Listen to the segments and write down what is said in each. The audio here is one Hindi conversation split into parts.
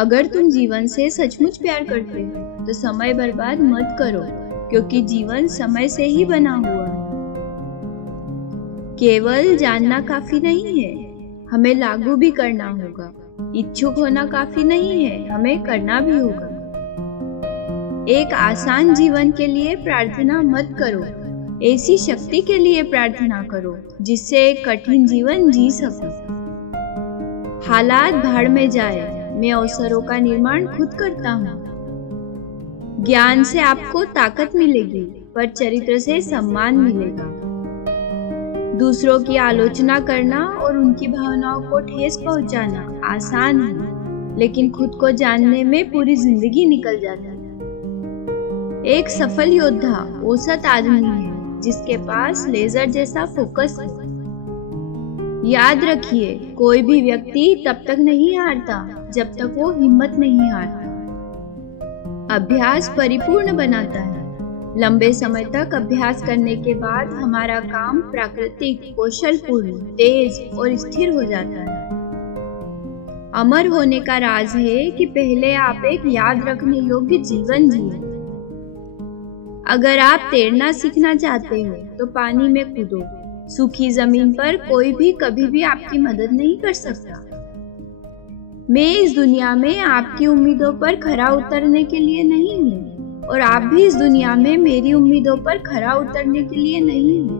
अगर तुम जीवन से सचमुच प्यार करते हो तो समय बर्बाद मत करो, क्योंकि जीवन समय से ही बना हुआ है। केवल जानना काफी नहीं है, हमें लागू भी करना होगा। इच्छुक होना काफी नहीं है, हमें करना भी होगा। एक आसान जीवन के लिए प्रार्थना मत करो, ऐसी शक्ति के लिए प्रार्थना करो जिससे एक कठिन जीवन जी सको। हालात भाड़ में जाए, मैं अवसरों का निर्माण खुद करता हूँ। ज्ञान से आपको ताकत मिलेगी, पर चरित्र से सम्मान मिलेगा। दूसरों की आलोचना करना और उनकी भावनाओं को ठेस पहुंचाना आसान है, लेकिन खुद को जानने में पूरी जिंदगी निकल जाती है। एक सफल योद्धा औसत आदमी है जिसके पास लेजर जैसा फोकस है। याद रखिए, कोई भी व्यक्ति तब तक नहीं हारता जब तक वो हिम्मत नहीं हारता। अभ्यास परिपूर्ण बनाता है। लंबे समय तक अभ्यास करने के बाद हमारा काम प्राकृतिक, कौशलपूर्ण, तेज और स्थिर हो जाता है। अमर होने का राज है कि पहले आप एक याद रखने योग्य जीवन जिए। अगर आप तैरना सीखना चाहते हो तो पानी में कूदो। सूखी जमीन पर कोई भी कभी भी आपकी मदद नहीं कर सकता। मैं इस दुनिया में आपकी उम्मीदों पर खरा उतरने के लिए नहीं हूँ, और आप भी इस दुनिया में मेरी उम्मीदों पर खरा उतरने के लिए नहीं हैं।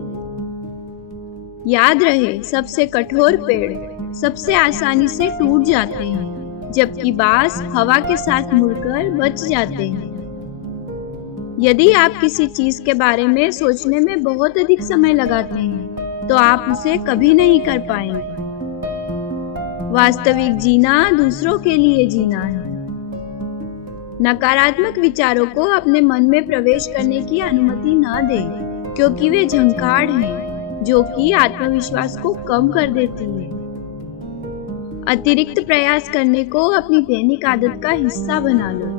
याद रहे, सबसे कठोर पेड़ सबसे आसानी से टूट जाते हैं, जबकि बांस हवा के साथ मुड़कर बच जाते हैं। यदि आप किसी चीज के बारे में सोचने में बहुत अधिक समय लगाते हैं, तो आप उसे कभी नहीं कर पाएंगे। वास्तविक जीना दूसरों के लिए जीना है। नकारात्मक विचारों को अपने मन में प्रवेश करने की अनुमति न दें, क्योंकि वे झंकार हैं जो कि आत्मविश्वास को कम कर देती है। अतिरिक्त प्रयास करने को अपनी दैनिक आदत का हिस्सा बना लो।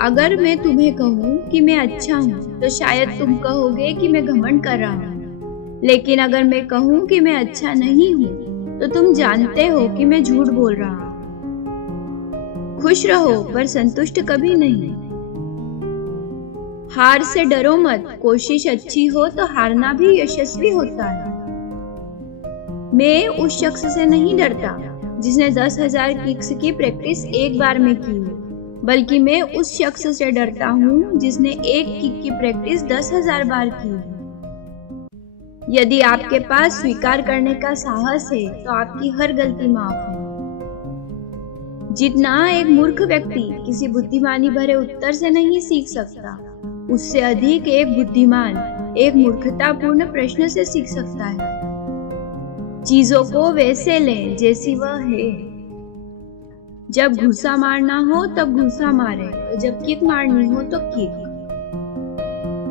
अगर मैं तुम्हें कहूँ कि मैं अच्छा हूँ, तो शायद तुम कहोगे कि मैं घमंड कर रहा हूँ। लेकिन अगर मैं कहूँ कि मैं अच्छा नहीं हूँ, तो तुम जानते हो कि मैं झूठ बोल रहा हूँ। खुश रहो, पर संतुष्ट कभी नहीं। हार से डरो मत। कोशिश अच्छी हो तो हारना भी यशस्वी होता है। मैं उस शख्स से नहीं डरता जिसने 10,000 किक्स की प्रैक्टिस एक बार में की है, बल्कि मैं उस शख्स से डरता हूँ जिसने एक किक की प्रैक्टिस 10,000 बार की है। यदि आपके पास स्वीकार करने का साहस है, तो आपकी हर गलती माफ है। जितना एक मूर्ख व्यक्ति किसी बुद्धिमानी भरे उत्तर से नहीं सीख सकता, उससे अधिक एक बुद्धिमान एक मूर्खतापूर्ण प्रश्न से सीख सकता है। चीजों को वैसे लें जैसी वह है। जब घुसा मारना हो तब घुसा मारे, और जब किक मारनी हो तो किक।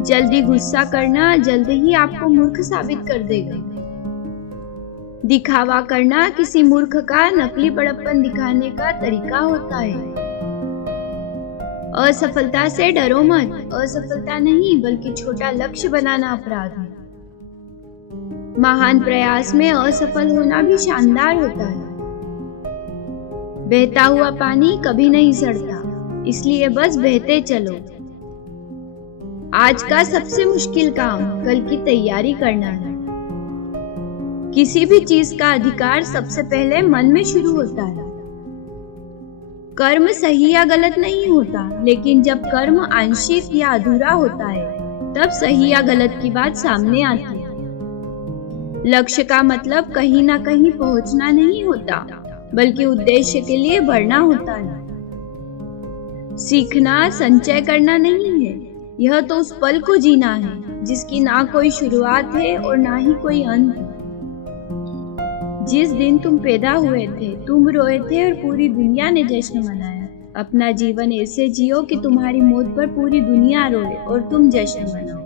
जल्दी गुस्सा करना जल्दी ही आपको मूर्ख साबित कर देगा। दिखावा करना किसी मूर्ख का नकली बड़प्पन दिखाने का तरीका होता है। असफलता से डरो मत। असफलता नहीं, बल्कि छोटा लक्ष्य बनाना अपराध है। महान प्रयास में असफल होना भी शानदार होता है। बहता हुआ पानी कभी नहीं सड़ता, इसलिए बस बहते चलो। आज का सबसे मुश्किल काम कल की तैयारी करना है। किसी भी चीज का अधिकार सबसे पहले मन में शुरू होता है। कर्म सही या गलत नहीं होता, लेकिन जब कर्म आंशिक या अधूरा होता है, तब सही या गलत की बात सामने आती है। लक्ष्य का मतलब कहीं ना कहीं पहुंचना नहीं होता, बल्कि उद्देश्य के लिए बढ़ना होता है। सीखना संचय करना नहीं है, यह तो उस पल को जीना है जिसकी ना कोई शुरुआत है और ना ही कोई अंत। जिस दिन तुम पैदा हुए थे, तुम रोए थे और पूरी दुनिया ने जश्न मनाया। अपना जीवन ऐसे जियो कि तुम्हारी मौत पर पूरी दुनिया रोए और तुम जश्न मनाओ।